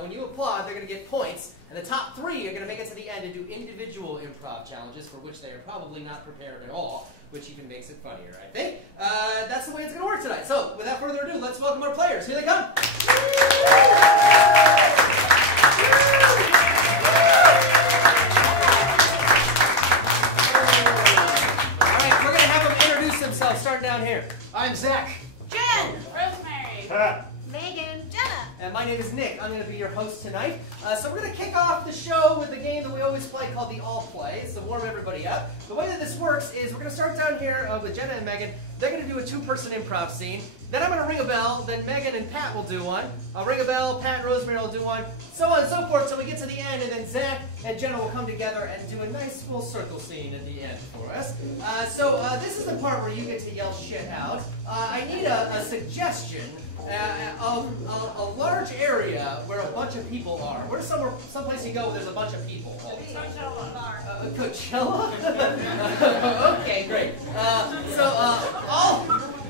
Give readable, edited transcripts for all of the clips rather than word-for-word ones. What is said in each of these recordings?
when you applaud, they're going to get points. And the top 3 are going to make it to the end and do individual improv challenges, for which they are probably not prepared at all, which even makes it funnier, I think. That's the way it's going to work tonight. So, without further ado, let's welcome our players. Here they come. All right, we're going to have them introduce themselves, starting down here. I'm Zach. Jen. Rosemary. Megan. Jenna. And my name is Nick. I'm going to be your host tonight. So we're going to kick off the show with the game that we always play called the All Play. It's to warm everybody up. The way that this works is we're going to start down here with Jenna and Megan. They're going to do a 2-person improv scene. Then I'm going to ring a bell. Then Megan and Pat will do one. I'll ring a bell. Pat and Rosemary will do one. So on and so forth till we get to the end. And then Zach and Jenna will come together and do a nice full circle scene at the end for us. So this is the part where you get to yell shit out. I need a suggestion of a large area where a bunch of people are. Where's someplace you go where there's a bunch of people? Coachella. Coachella? Okay, great. So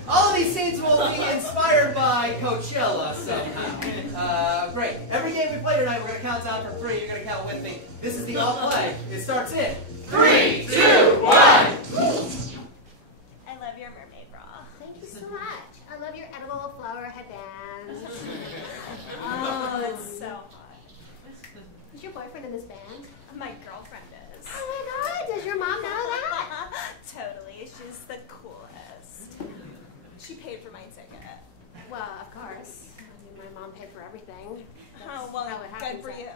all of these scenes will be inspired by Coachella somehow. Great. Every game we play tonight, we're going to count down from 3. You're going to count with me. This is the All Play. It starts in 3, 2, 1. I love your mermaid bra. Thank you so much. I love your edible flower headband. Oh, it's so hot. Is your boyfriend in this band? My girlfriend is. Oh my god, does your mom know that? Totally. She's the coolest. She paid for my ticket. Well, of course. I mean, my mom paid for everything. Oh, well, how it happens good for you.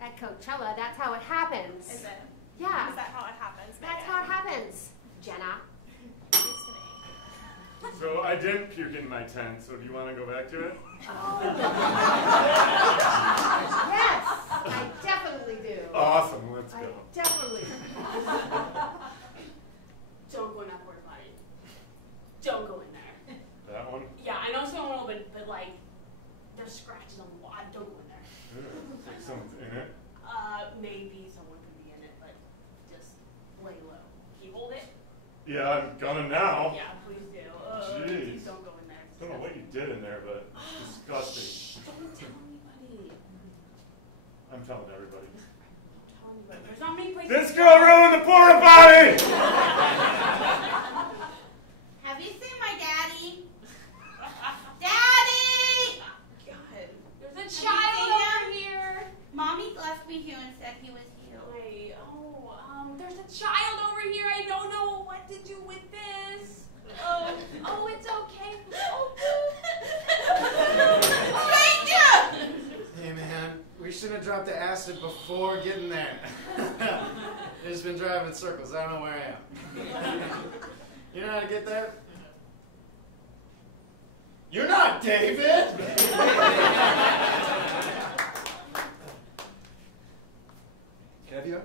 At Coachella, that's how it happens. Is it? Yeah. Is that how it happens, That's Megan? how it happens, Jenna. Used to me. So I didn't puke in my tent, so do you want to go back to it? Yes, I definitely do. Awesome, let's I go. definitely. Don't go in that porta potty. Don't go in there. That one? Yeah, I know it's gonna open, but like, there's scratches on the wall. Don't go in there. Like someone's in it? Maybe someone could be in it, but just lay low. Can you hold it? Yeah, I'm gonna now. Yeah, please do. Jeez. Please don't go in there. Don't know what you did in there, but it's disgusting. Shh, don't tell anybody. I'm telling everybody. Don't tell anybody. There's not many places. This girl ruined the porta potty! Have you seen my daddy? Daddy! God, there's a you child seen over here. Mommy left me here and said he was you. Wait, there's a child over here. I don't know what to do with this. Oh, it's okay. Stranger! Hey man, we should have dropped the acid before getting there. I've just been driving in circles. I don't know where I am. You know how to get there? You're not David! Caviar?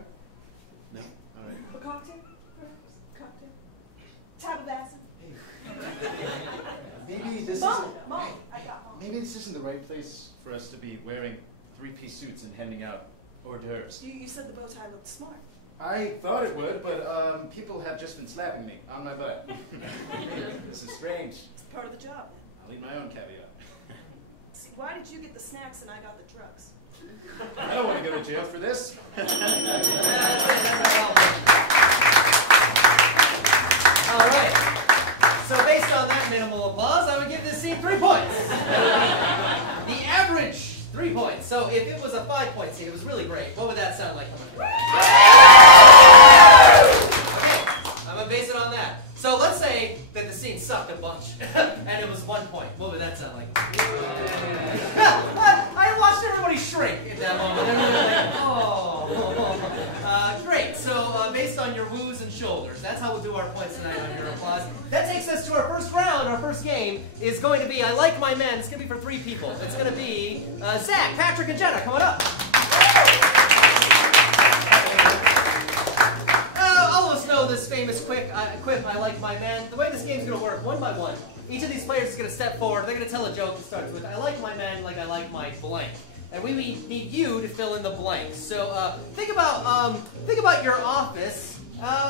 No? Alright. A cocktail? Cocktail. Tab of acid. Maybe this Mom, isn't... Mom, I got Mom. Maybe this isn't the right place for us to be wearing 3-piece suits and handing out hors d'oeuvres. You said the bow tie looked smart. I thought it would, but people have just been slapping me on my butt. This is strange. It's part of the job. I'll eat my own caviar. See, why did you get the snacks and I got the drugs? I don't want to go to jail for this. All right. So based on that minimal applause, I would give this scene 3 points. The average 3 points. So if it was a 5-point scene, it was really great. What would that sound like? Okay, I'm going to base it on that. So let's say that the scene sucked a bunch, and it was 1 point. What would that sound like? I watched everybody shrink in that moment. Everybody was like, oh. Great. So based on your woos and shoulders, that's how we'll do our points tonight on your applause. That takes us to our first round. Our first game is going to be I Like My Men. It's going to be for 3 people. It's going to be Zach, Patrick, and Jenna. Come on up. All of us know this famous quip, I Like My Men. The way this game's going to work, one by one, each of these players is going to step forward. They're going to tell a joke that starts with, I like my men like I like my blank. And we need you to fill in the blanks. So think about your office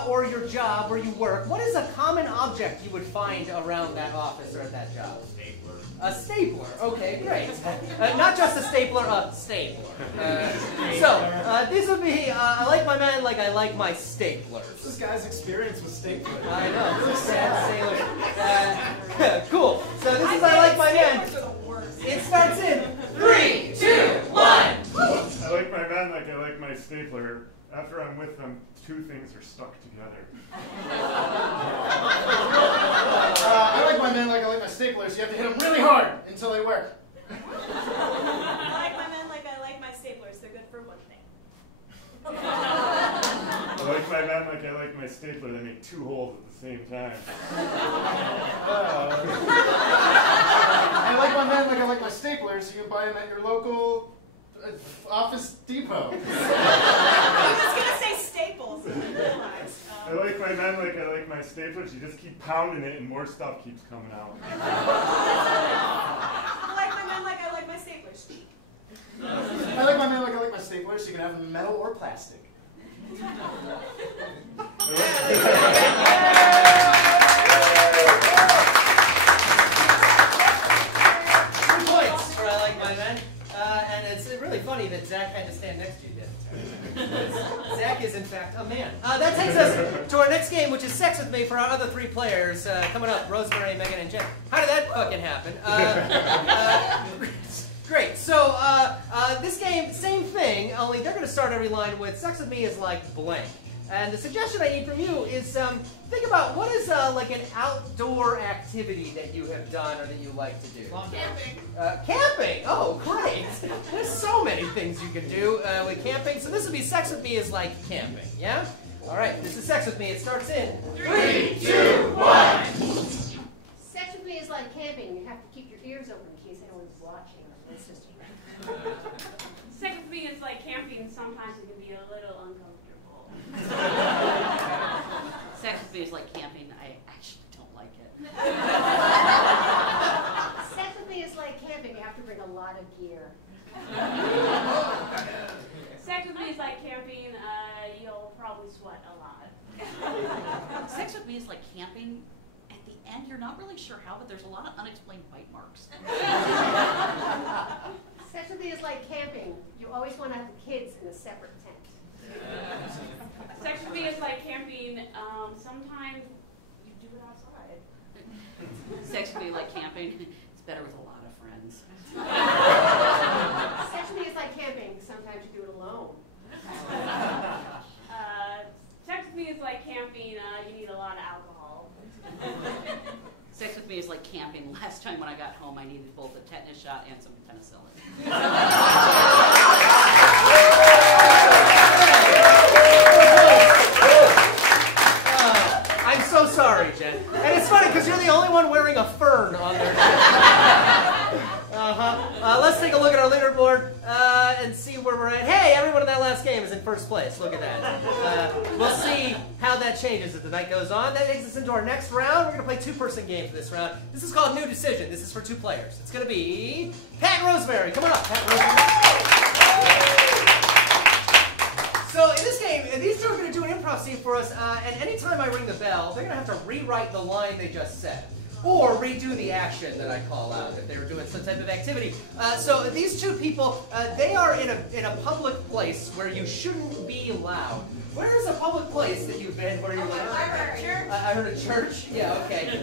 or your job where you work. What is a common object you would find around that office or at that job? Stapler. A stapler. Okay, great. Not just a stapler, a stapler. This would be, I like my man like I like my staplers. This guy's experience with staplers. I know. Really sad sailor. Cool. So this is I like my man. It starts in 3, 2, 1. I like my man like I like my stapler. After I'm with them, two things are stuck together. I like my men like I like my staplers. You have to hit them really hard until they work. I like my men like I like my staplers. They're good for one thing. I like my man like I like my stapler. They make two holes at the same time. I like my men like I like my staplers. You can buy them at your local Office Depot. I was going to say Staples. I like my man like I like my staplers. You just keep pounding it and more stuff keeps coming out. I like my men like I like my staplers. I like my men like I like my staplers. You can have them metal or plastic. 2 points for I like my men. And it's really funny that Zach had to stand next to you, didn't Zach is, in fact, a man. That takes us to our next game, which is Sex With Me for our other 3 players. Coming up, Rosemary, Megan, and Jen. How did that fucking happen? Great. So, this game, same thing, only they're going to start every line with Sex With Me is like blank. And the suggestion I need from you is think about what is like an outdoor activity that you have done or that you like to do. Camping. Camping. Oh, great. There's so many things you can do with camping. So this would be Sex With Me is like camping. Yeah? All right. This is Sex With Me. It starts in 3, 2, 1. Sex with me is like camping. You have to keep your ears open in case anyone's watching or listening. Sex with me is like camping. Sometimes it can be a little uncomfortable. Sex with me is like camping. I actually don't like it. Sex with me is like camping. You have to bring a lot of gear. Sex with me is like camping. You'll probably sweat a lot. Sex with me is like camping. At the end, you're not really sure how, but there's a lot of unexplained bite marks. Sex with me is like camping. You always want to have the kids in a separate tent. Sex with me is like camping. Sometimes you do it outside. Sex with me like camping. It's better with a lot of friends. Sex with me is like camping. Sometimes you do it alone. Sex with me is like camping. You need a lot of alcohol. Sex with me is like camping. Last time when I got home, I needed both a tetanus shot and some penicillin. I'm so sorry, Jen. And it's funny because you're the only one wearing a fern on there. Let's take a look at our leaderboard and see where we're at. Hey, everyone in that last game is in first place. Look at that. We'll see how that changes as the night goes on. That takes us into our next round. We're going to play 2-person game for this round. This is called New Decision. This is for 2 players. It's going to be Pat and Rosemary. Come on up, Pat and Rosemary. So in this game, these two are going to do an improv scene for us, and anytime I ring the bell, they're going to have to rewrite the line they just said. Or redo the action that I call out if they were doing some type of activity. So these 2 people, they are in a public place where you shouldn't be loud. Where is a public place that you've been where you're like? I heard a church. Yeah, okay.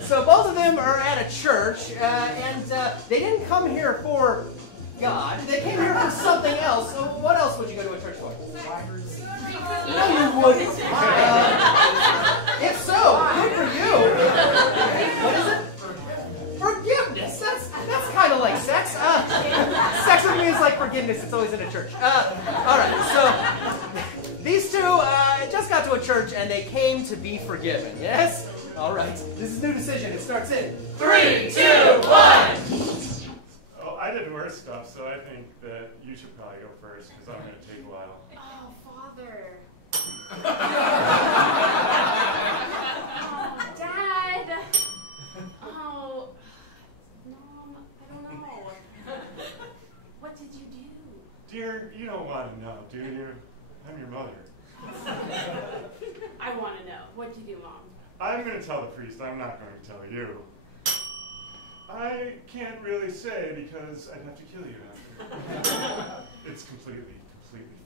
So both of them are at a church, and they didn't come here for God. They came here for something else. So what else would you go to a church for? No, you wouldn't. If so, good for you. What is it? Forgiveness. That's kind of like sex. Sex with me is like forgiveness. It's always in a church. All right. So these 2 just got to a church and they came to be forgiven. Yes. All right. This is New Decision. It starts in 3, 2, 1. Oh, I did worse stuff, so I think that you should probably go first because I'm going to take a while. Oh, Father. Dad. Oh, Mom, I don't know. What did you do? Dear, you don't want to know, do you? I'm your mother. I want to know. What'd you do, Mom? I'm going to tell the priest. I'm not going to tell you. I can't really say because I'd have to kill you after. It's completely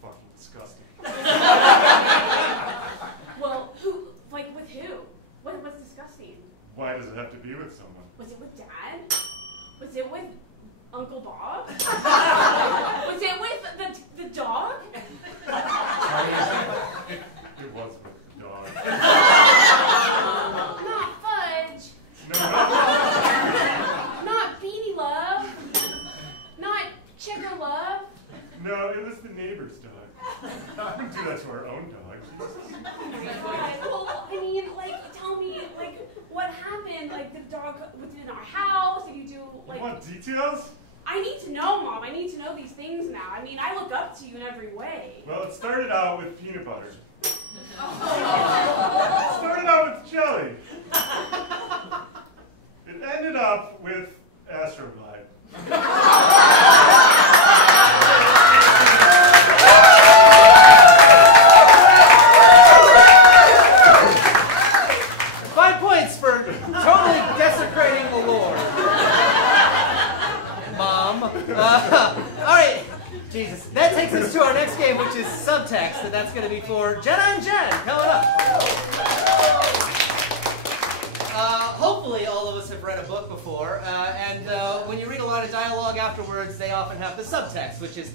fucking disgusting. Well, with who? What's disgusting? Why does it have to be with someone? Was it with Dad? Was it with Uncle Bob? Was it with the dog? It was with the dog. Not Fudge. No. Not Beanie Love. Not Checker Love. No, it was the neighbor's dog. I wouldn't do that to our own dog. Jesus. Well, I mean, tell me, what happened? The dog was in our house. Did you do, You want details? I need to know, Mom. I need to know these things now. I mean, I look up to you in every way. Well, it started out with peanut butter. It started out with jelly. It ended up with Astroglide. 5 points for totally desecrating the Lord. Mom. All right. Jesus. That takes us to our next game, which is subtext, and that's going to be for Jenna and Jen. Coming up. Hopefully all of us have read a book before, and when you read a lot of dialogue afterwards, they often have the subtext, which is,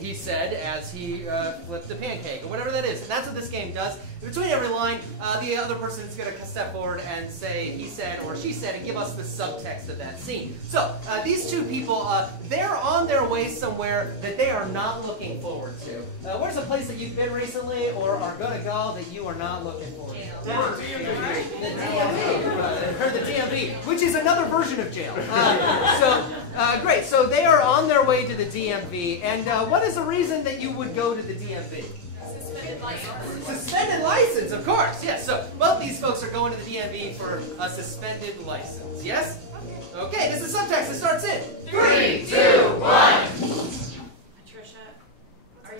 he said as he flipped the pancake, or whatever that is. And that's what this game does. Between every line, the other person is going to step forward and say he said or she said and give us the subtext of that scene. So, these two people, they're on their way somewhere that they are not looking forward to. Where's a place that you've been recently or are going to go that you are not looking forward to? The DMV. Or the DMV, which is another version of jail. Great. So they are on their way to the DMV. And what is the reason that you would go to the DMV? Suspended license. Suspended license, of course. Yes. So both these folks are going to the DMV for a suspended license. Yes? Okay. This is subtext. It starts in 3, 2, 1. Patricia, are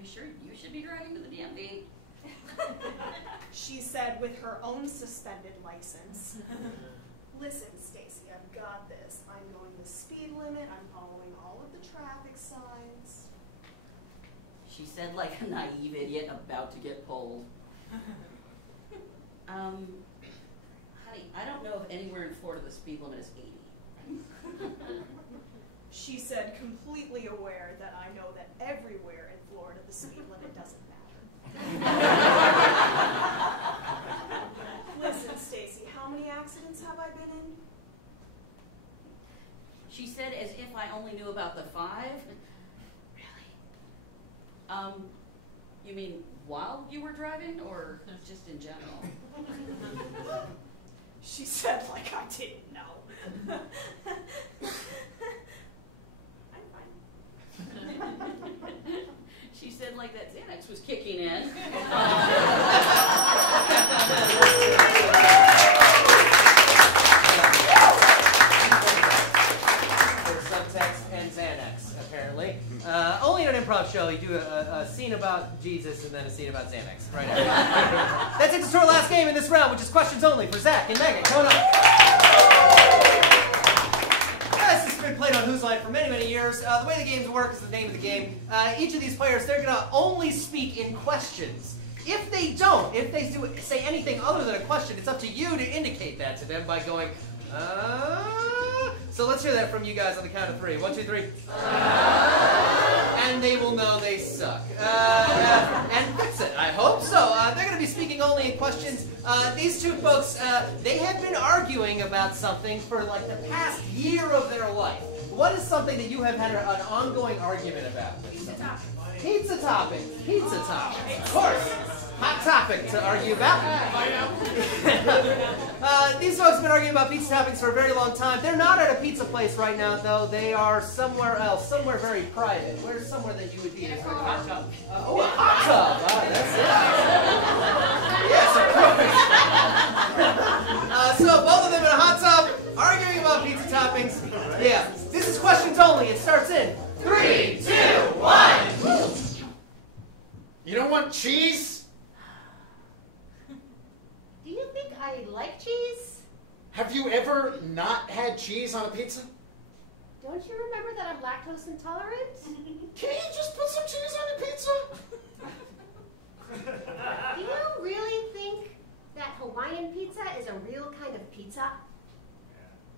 you sure you should be driving to the DMV? She said with her own suspended license. Listen, Stacy, I've got this. I'm going the speed limit. I'm following all of the traffic signs. She said like a naive idiot about to get pulled. Honey, I don't know if anywhere in Florida the speed limit is 80. She said completely aware that I know that everywhere in Florida the speed limit doesn't matter. Listen, Stacy, how many accidents have I been in? She said as if I only knew about the 5. Really? You mean while you were driving or just in general? She said like I didn't know. I'm fine. She said like that Xanax was kicking in. Subtext and Xanax, apparently. Only in an improv show, you do a scene about Jesus and then a scene about Xanax. Right after. That takes us to our last game in this round, which is questions only for Zach and Megan. Coming up. This has been played on Who's Line for many, many years. The way the games work is the name of the game. Each of these players, they're going to only speak in questions. If they don't, if they say anything other than a question, it's up to you to indicate that to them by going, So let's hear that from you guys on the count of 3. 1, 2, 3. And they will know they suck. And fix it, I hope. So they're going to be speaking only in questions. These two folks, they have been arguing about something for like the past year of their life. What is something that you have had an ongoing argument about? Pizza topping. Pizza topping. Pizza topping. Of course. Hot topic to argue about. These folks have been arguing about pizza toppings for a very long time. They're not at a pizza place right now, though. They are somewhere else, somewhere very private. Where's somewhere that you would be? In a hot tub. A hot tub. That's it. Yes, of course. So both of them in a hot tub, arguing about pizza toppings. Yeah. This is questions only. It starts in 3, 2, 1. You don't want cheese? Do you think I like cheese? Have you ever not had cheese on a pizza? Don't you remember that I'm lactose intolerant? Can you just put some cheese on your pizza? Do you really think that Hawaiian pizza is a real kind of pizza?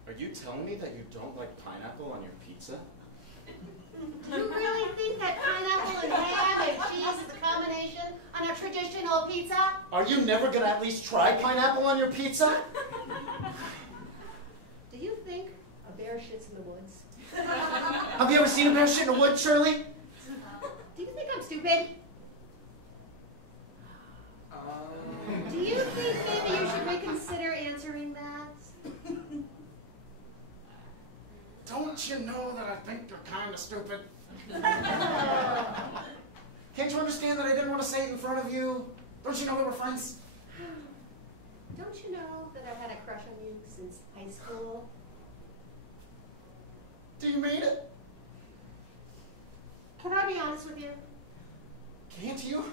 Are you telling me that you don't like pineapple on your pizza? Do you really think that pineapple and ham and cheese is a combination on a traditional pizza? Are you never gonna at least try pineapple on your pizza? Do you think a bear shits in the woods? Have you ever seen a bear shit in a wood, Shirley? Do you think I'm stupid? Do you think maybe you should reconsider answering that? Don't you know that I think you're kind of stupid? Can't you understand that I didn't want to say it in front of you? Don't you know we were friends? Don't you know that I've had a crush on you since high school? Do you mean it? Can I be honest with you? Can't you?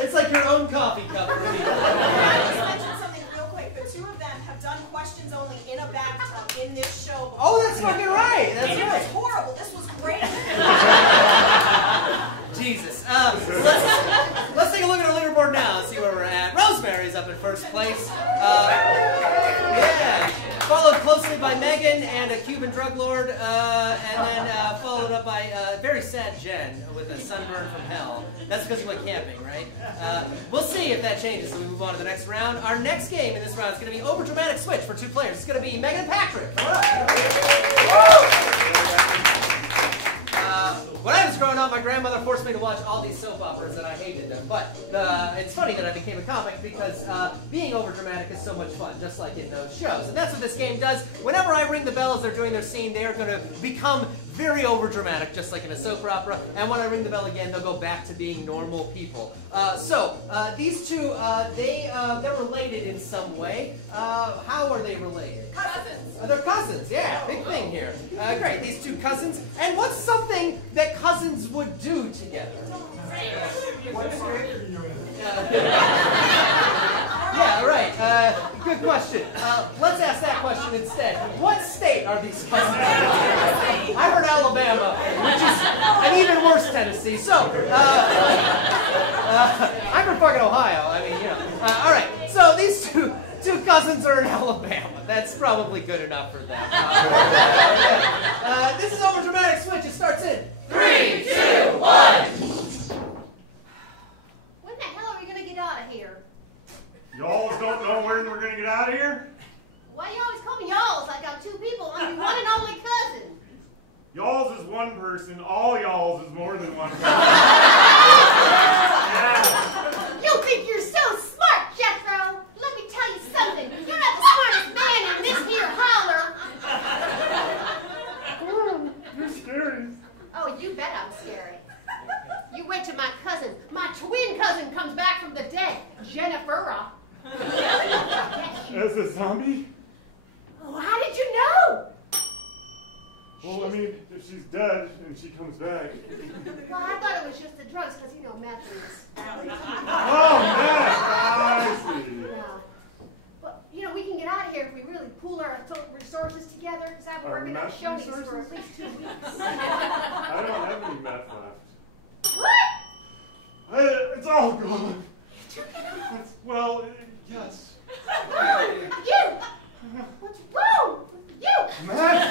It's like your own coffee cup. Can I just mention something real quick? The two of them have done questions only in a bathtub in this show before. Oh, that's fucking right. That's and right. it was horrible. This was great. Jesus. Let's take a look at our leaderboard now and see where we're at. Rosemary's up in first place. Yeah. Followed closely by Megan and a Cuban drug lord, and then followed up by very sad Jen with a sunburn from hell. That's because we went camping, right? We'll see if that changes as we move on to the next round. Our next game in this round is going to be overdramatic switch for two players. It's going to be Megan and Patrick. Come on. When I was growing up, my grandmother forced me to watch all these soap operas, and I hated them. But it's funny that I became a comic because being overdramatic is so much fun, just like in those shows. And that's what this game does. Whenever I ring the bell as they're doing their scene, they are going to become very overdramatic, just like in a soap opera. And when I ring the bell again, they'll go back to being normal people. These two, they're related in some way. How are they related? Cousins. They're cousins, yeah, big thing here. Great, these two cousins. And what's something that cousins would do together? Yeah, right. Good question. Let's ask that question instead. What state are these cousins in? I heard Alabama, which is an even worse Tennessee. So, I'm from fucking Ohio. I mean, you know. All right. So these two cousins are in Alabama. That's probably good enough for them. This is overdramatic switch. It starts in 3, 2, 1. When the hell are we going to get out of here? Y'all don't know when we're gonna get out of here? Why you always call me y'alls? I got two people. I'm your one and only cousin. Y'all's is one person, all y'all's is more than one person. Yeah. You think you're so smart, Jethro? Let me tell you something. You're not the smartest man in this here holler. You're scary. Oh, you bet I'm scary. You wait till my cousin, my twin cousin, comes back from the dead, Jennifer. As a zombie? Oh, how did you know? Well, I mean, if she's dead and she comes back. Well, I thought it was just the drugs, because, you know, meth is... Oh, man! I see. Yeah. But, you know, we can get out of here if we really pool our resources together, because I've been Our working on meth Shoney's for resources? at least 2 weeks. I don't have any meth left. What? It's all gone. Well, yes. You! What's wrong? You! Meth?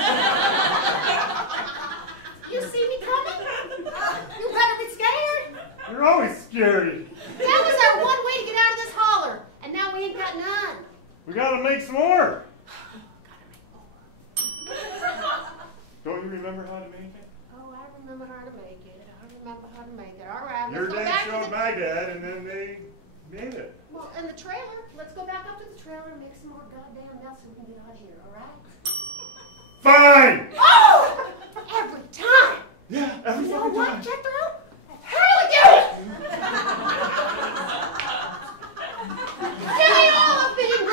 You see me coming? You better be scared. You're always scary. That was our one way to get out of this holler, and now we ain't got none. We gotta make some more. Don't you remember how to make it? Oh, I remember how to make it. I remember how to make it. All right, Your let's go dad back showed to the... my dad, and then they made it. Well, and the trailer. Let's go back up to the trailer and make some more goddamn nuts so we can get out of here, all right? Fine! Oh! Every time! Yeah, every You know fucking what, time. Jethro? Hell yeah! Give me all of being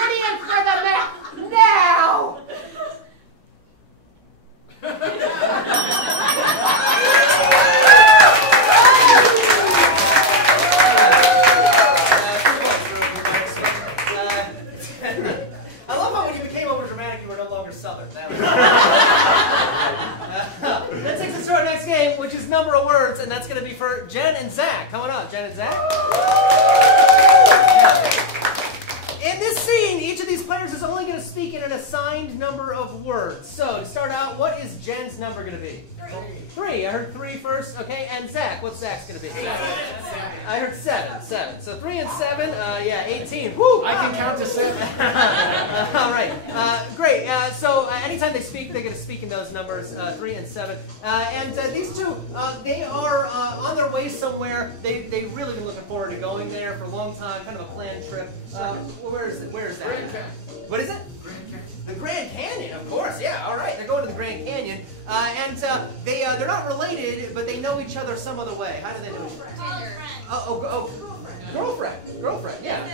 Southern. That was that takes us to our next game, which is number of words, and that's going to be for Jen and Zach. Coming up, Jen and Zach. In this scene, each of these players is only going to speak in an assigned number of words. So, to start out, what is Jen's number going to be? 3. I heard 3 first. Okay, and Zach, what's Zach's going to be? 7. I heard 7. 7. So 3 and 7, yeah, 18. Woo! I can count to 7. All right, great. So anytime they speak, they're going to speak in those numbers, 3 and 7. And these two, they are on their way somewhere. They've really been looking forward to going there for a long time, kind of a planned trip. Where is that? Grand Canyon. What is it? Grand Canyon. The Grand Canyon, of course. Yeah, all right. They're going to the Grand Canyon. And they're not related, but they know each other some other way. How do they know each other? College friends. Girlfriend, yeah.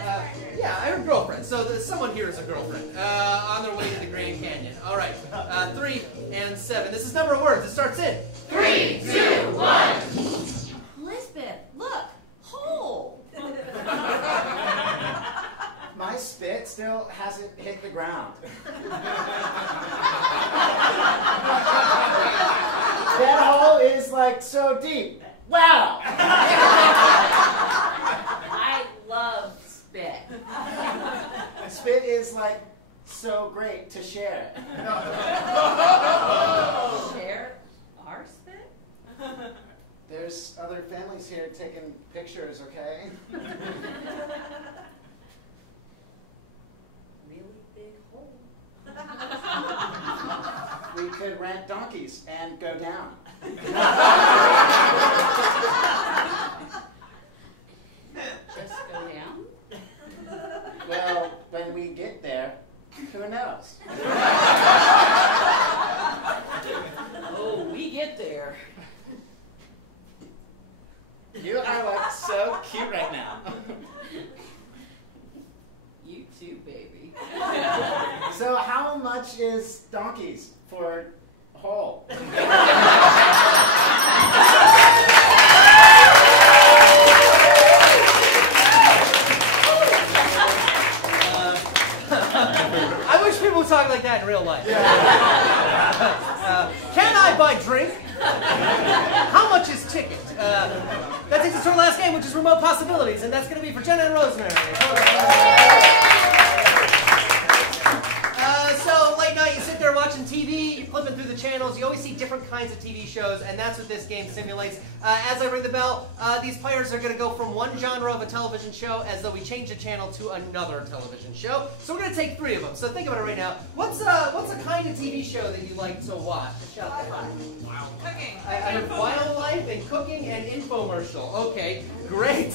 Yeah, I heard girlfriend. So someone here is a girlfriend on their way to the Grand Canyon. All right, 3 and 7. This is number of words. It starts in 3, 2, 1. Lisbeth, look, hole. My spit still hasn't hit the ground. That hole is like so deep. Wow! I love spit. Spit is like so great to share. Share our spit? There's other families here taking pictures, okay? Really big hole. We could rent donkeys and go down. Just go down? Well, when we get there, who knows? Oh, we get there. You are like so cute right now. You too, baby. So how much is donkeys for a hole? I wish people would talk like that in real life. Can I buy drink? How much is ticket? That takes us to our last game, which is Remote Possibilities, and that's going to be for Jenna and Rosemary. So, late night, you sit there watching TV, you're flipping through the channels, you always see different kinds of TV shows, and that's what this game simulates. As I ring the bell, these players are going to go from one genre of a television show as though we change the channel to another television show. So we're going to take 3 of them. So think about it right now. What's a kind of TV show that you like to watch? Shout there. Cooking. I heard wildlife and cooking and infomercial. Okay, great.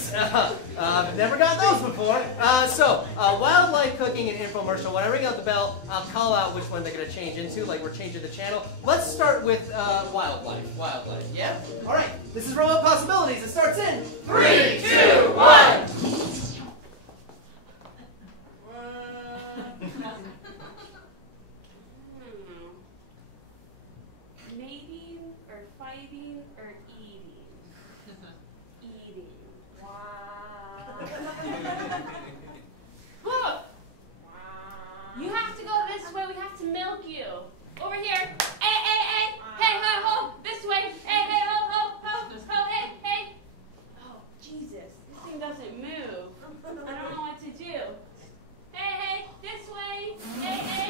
Never got those before. So wildlife, cooking, and infomercial. When I ring out the bell, I'll call out which one they're going to change into, like we're changing the channel. Let's start with wildlife. Wildlife, yeah? All right, this is Remote Possibilities. It starts in 3, 2, 1. Mating or fighting or eating? Eating. Wow. Look! You have to go this way. We have to milk you. Over here. Hey, hey, hey. Hey, ho, ho. This way. Hey, hey, ho, ho, ho. Ho, hey, hey. Oh, Jesus. This thing doesn't move. I don't know what to do. Hey, hey. This way. Hey, hey.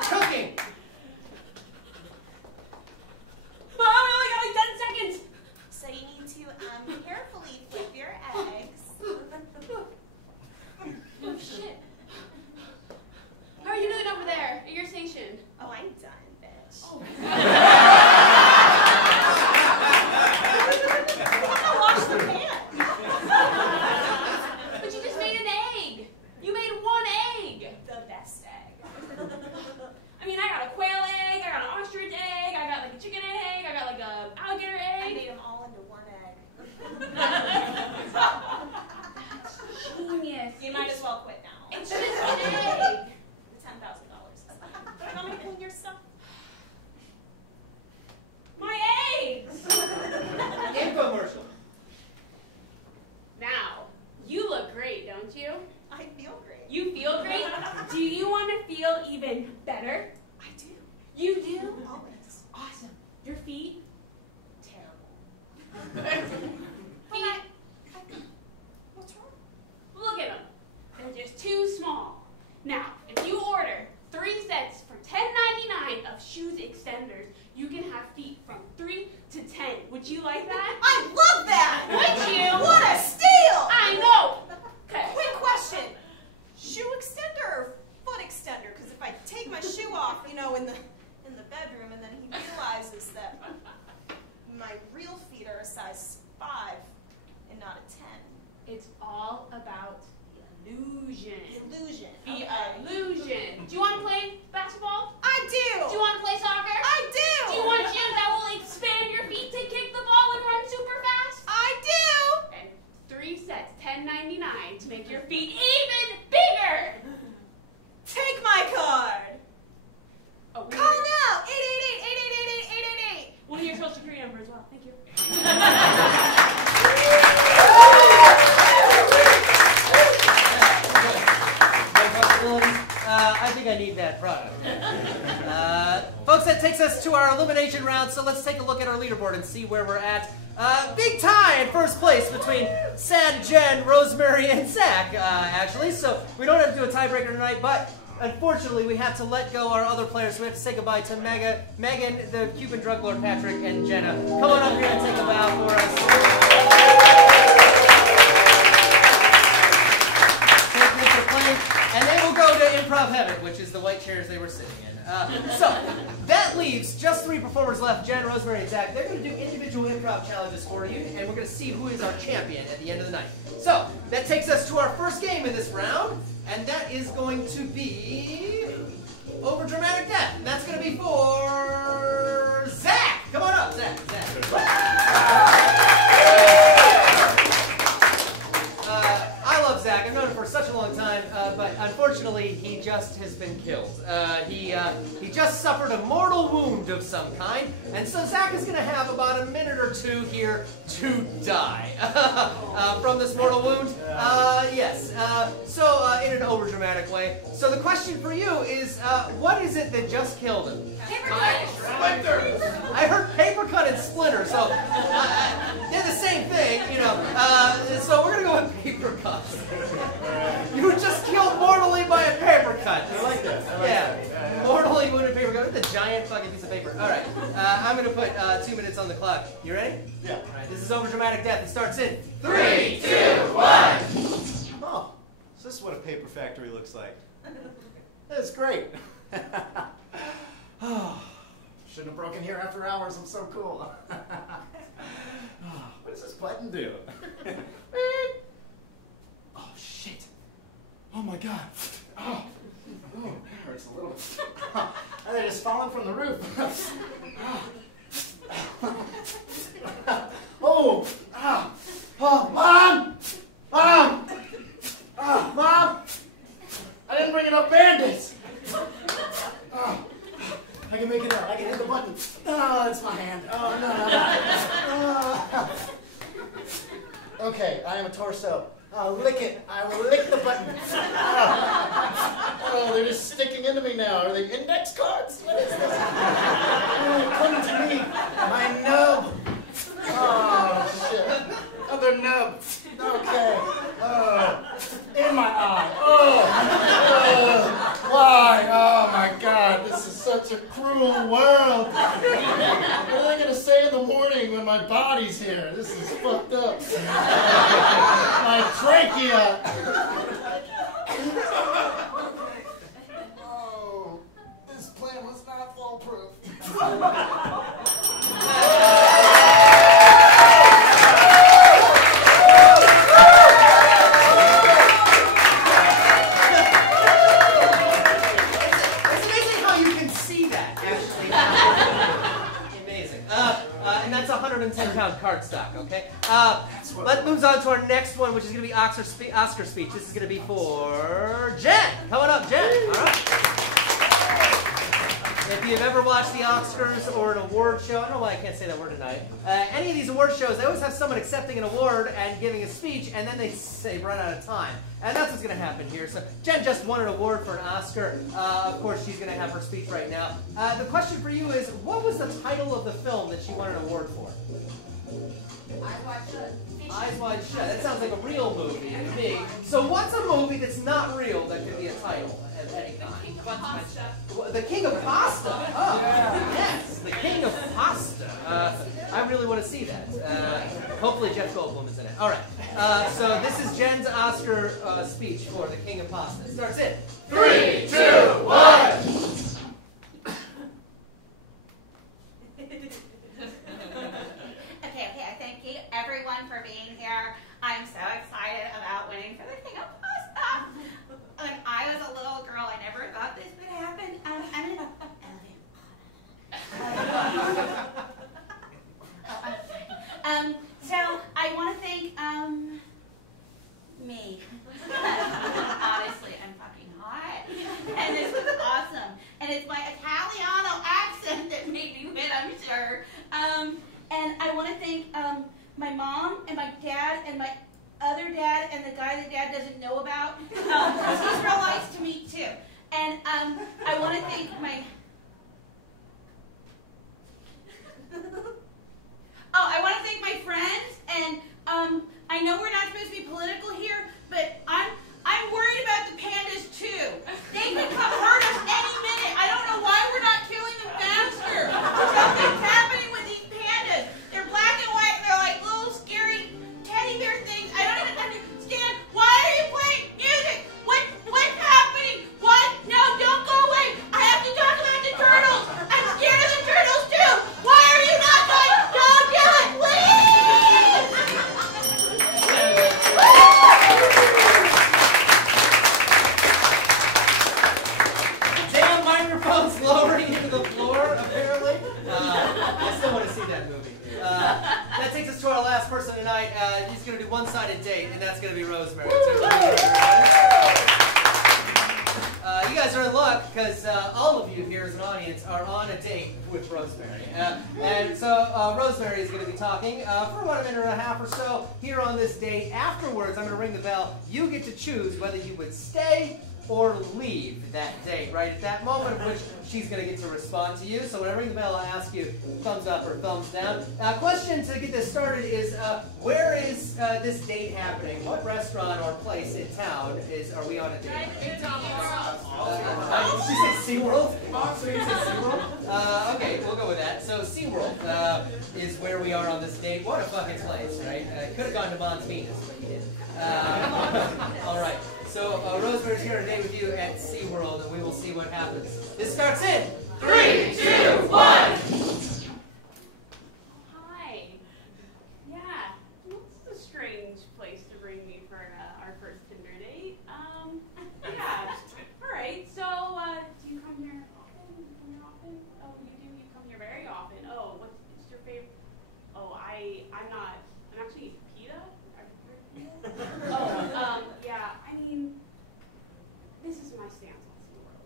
Cooking. Oh, we only got like 10 seconds. So you need to carefully flip your eggs. Oh, shit. How are you doing over there at your station? Oh, I'm done, bitch. Oh. Wash the pan. But you just made an egg. You made 1 egg. The best egg. I mean, I got a quail egg, I got an ostrich egg, I got like a chicken egg, I got like a alligator I egg. made them all into 1 egg. Genius. You might as well quit now. It's just an egg. $10,000. Want me to clean your stuff? My eggs. Infomercial. Now, you look great, don't you? I feel great. You feel great? Do you want to feel even better? I do. You do? Always. Awesome. Your feet? Terrible. Feet? What's wrong? Look at them. They're just too small. Now, if you order 3 sets for $10.99 of shoes extenders, you can have feet from 3 to 10. Would you like that? I love that! Would you? What a steal! I know! Okay. Quick question. Shoe extender or foot extender? Because if I take my shoe off, you know, in the bedroom, and then he realizes that my real feet are a size 5 and not a 10. It's all about illusion. Illusion. The Okay. illusion. Do you want to play basketball? I do! Do you want to play soccer? I do! Do you want shoes that will expand your feet to kick the ball and run super fast? I do! And 3 sets, $10.99 to make your feet even bigger. Take my card! Oh, Call now! 888-888-8888! one of your social security number as well. Thank you. I think I need that product. Folks, that takes us to our elimination round, so let's take a look at our leaderboard and see where we're at. Big tie in first place between Sad, Jen, Rosemary, and Zach, actually. So we don't have to do a tiebreaker tonight, but unfortunately we have to let go our other players. So we have to say goodbye to Megan, the Cuban drug lord Patrick, and Jenna. Come on up here and take a bow for us. Thank you for playing. And they will go to improv heaven, which is the white chairs they were sitting in. So that leaves just 3 performers left, Jen, Rosemary, and Zach. They're going to do individual improv challenges for you, and we're going to see who is our champion at the end of the night. So that takes us to our first game in this round, and that is going to be Over Dramatic Death. And that's going to be for Zach. Come on up, Zach. I love Zach. I've known him for such a long time, but unfortunately, he just has been killed. He just suffered a mortal wound of some kind, and so Zach is going to have about a minute or 2 here to die from this mortal wound. Yes. So in an overdramatic way. So the question for you is, what is it that just killed him? Splinter. I heard paper cut and splinter, so they're the same thing, you know. So we're gonna go with paper cut. You were just killed mortally by a paper cut. I like that. Yeah, mortally wounded paper cut. It's a giant fucking piece of paper. All right, I'm gonna put 2 minutes on the clock. You ready? Yeah. All right, this is Over Dramatic Death. It starts in 3, 2, 1. Oh, so this is what a paper factory looks like. That's great. Oh, shouldn't have broken here after hours. I'm so cool. What does this button do? Oh, shit. Oh, my God. Oh, it hurts a little. They're just falling from the roof. Oh, oh, Mom! Mom! Oh, Mom! I didn't bring enough Band-Aids. Oh, I can make it out. I can hit the button. Oh, that's my hand. Oh, no. Okay, I am a torso. I'll lick it. I will lick the button. Oh, they're just sticking into me now. Are they index cards? What is this? Oh, come to me. My nub. Oh, shit. Other nub. Okay. In my eye. Why? Oh, my God. This is such a cruel world. What are they going to say in the morning when my body's here? This is fucked up. My trachea. Oh, this plan was not foolproof. And that's 110-pound cardstock, okay? Let's move on to our next one, which is going to be Oscar speech. This is going to be for Jen. Come on up, Jen. All right. If you've ever watched the Oscars or an award show, I don't know why I can't say that word tonight. Any of these award shows, they always have someone accepting an award and giving a speech, and then they say run out of time. And that's what's going to happen here. So Jen just won an award for an Oscar. Of course, she's going to have her speech right now. The question for you is, what was the title of the film that she won an award for? Eyes Wide Shut. Eyes Wide Shut. That sounds like a real movie to me. So what's a movie that's not real that could be a title at any time? The King of Pasta. The King of Pasta. Oh, yes, the King of Pasta. I really want to see that. Hopefully Jeff Goldblum is in it. All right. So this is Jen's Oscar speech for the King of Pasta. It starts in 3, 2, 1. Okay, thank you everyone for being here. I'm so excited about winning for the King of Pasta. When I was a little girl, I never thought this would happen. I'm in a so I want to thank me. Honestly, I'm fucking hot, and this was awesome. And it's my Italiano accent that made me win, I'm sure. And I want to thank my mom and my dad and my other dad and the guy that Dad doesn't know about. He's real nice to me too. And I want to thank my. I want to thank my friends. And I know we're not supposed to be political here, but I'm worried about the pandas too. They could come hurt us any minute. I don't know why we're not killing them faster. Something's happening with these pandas. They're black and white. And they're like little scary teddy bear things. I don't even understand. Why are you playing music? What's happening? What? No, don't go away. I have to talk about the turtles. I'm scared of the turtles too. Why are you not going? Don't do it, please. Damn microphone's lowering into the floor, apparently. I still want to see that movie. That takes us to our last person tonight. He's going to do one-sided date, and that's going to be Rosemary. You guys are in luck, because all of you here as an audience are on a date with Rosemary. And so Rosemary is going to be talking for about a minute and a half or so here on this date. Afterwards, I'm going to ring the bell. You get to choose whether you would stay or leave that date, right at that moment in which she's going to get to respond to you. So when I ring the bell, I'll ask you thumbs up or thumbs down. Question to get this started is, where is this date happening? What restaurant or place in town are we on a date? Did she say SeaWorld? Did you say SeaWorld? Okay, we'll go with that. So SeaWorld is where we are on this date. What a fucking place, right? Could have gone to Mons Venus, but you didn't. All right. So Rosemary's here today with you at SeaWorld, and we will see what happens. This starts in 3, 2, 1. Hi. Yeah, this is a strange place to bring me for our first Tinder date. Yeah. All right. So, do you come here often? Oh, you do. You come here very often. Oh, what's your favorite? Oh, I'm actually PETA. Yeah. I mean, this is my stance on SeaWorld.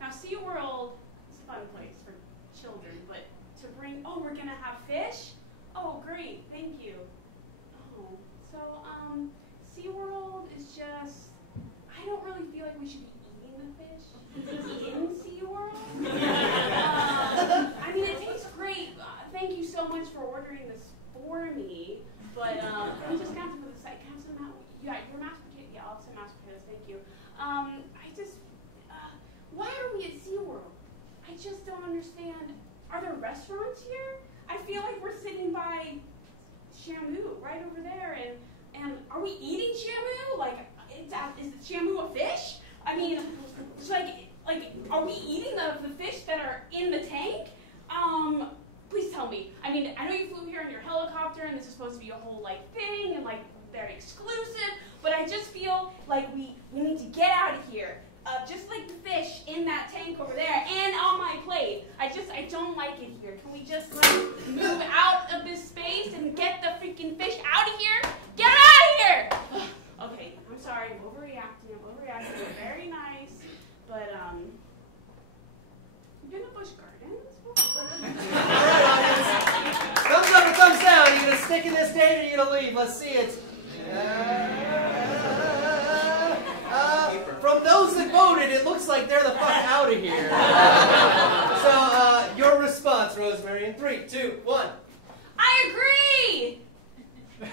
Now, SeaWorld is a fun place for children, but to bring, we're gonna have fish? Oh, great, thank you. Oh, so, SeaWorld is just, I don't really feel like we should be eating the fish in SeaWorld. I mean, it tastes great. Thank you so much for ordering this for me, but I'm just gonna have to put this, can I have some out? Yeah, your mashed potatoes, yeah, I'll have some mashed potatoes, thank you. Why are we at SeaWorld? I just don't understand. Are there restaurants here? I feel like we're sitting by Shamu right over there, and are we eating Shamu? Like, is Shamu a fish? I mean, it's like, are we eating the fish that are in the tank? Please tell me. I mean, I know you flew here in your helicopter, and this is supposed to be a whole, thing, and, very exclusive, but I just feel like we need to get out of here. Just like the fish in that tank over there and on my plate. I don't like it here. Can we just move out of this space and get the freaking fish out of here? Get out of here! Okay, I'm sorry, I'm overreacting. You're very nice, but you're in a bush garden. stick in this date or are you going to leave? Let's see it. From those that voted, it looks like they're the fuck out of here. So, your response, Rosemary, in 3, 2, 1. I agree! I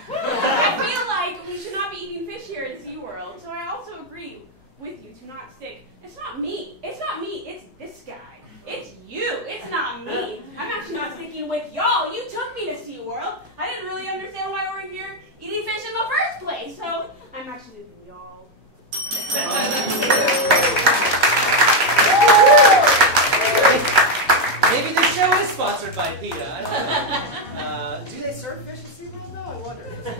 feel like we should not be eating fish here at SeaWorld, so I also agree with you to not stick. It's not me. It's not me. It's this guy. It's you. It's not me. I'm actually not sticking with y'all. You took me to SeaWorld. I didn't really understand why we were here eating fish in the first place, so I'm actually with y'all. Maybe this show is sponsored by PETA. I don't know. Do they serve fish at SeaWorld? No, I wonder. They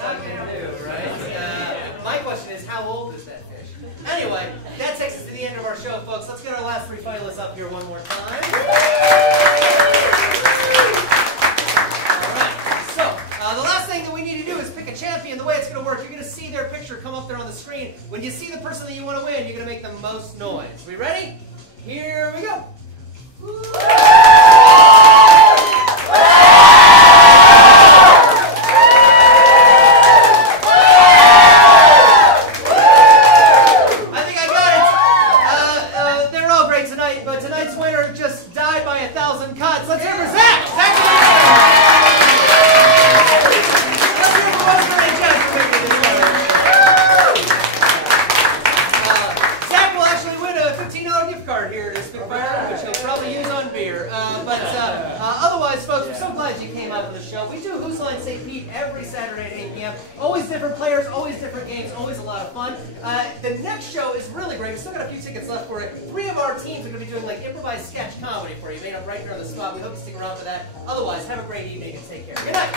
fucking do, right? My question is, how old is that fish? Anyway, that takes us to the end of our show, folks. Let's get our last 3 finalists up here one more time. The last thing that we need to do is pick a champion. The way it's going to work, you're going to see their picture come up there on the screen. When you see the person that you want to win, you're going to make the most noise. We ready? Here we go. I think I got it. They're all great tonight, but tonight's winner just died by 1,000 cuts. Let's hear for Zach. Zach. Zach will actually win a $15 gift card here at Spitfire, which he'll probably use on beer. Otherwise, folks, we're so glad you came out for the show. We do Whose Line St. Pete every Saturday at 8 p.m. Always different players, always different games, always a lot of fun. The next show is really great. We've still got a few tickets left for it. 3 of our teams are going to be doing like improvised sketch comedy for you, made up right here on the spot. We hope you stick around for that. Otherwise, have a great evening and take care. Good night.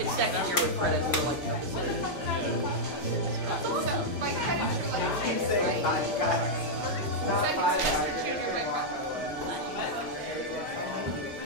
It's second year with credits. We're like, Awesome. Like, I should like, say, hi, guys. Not 5 guys.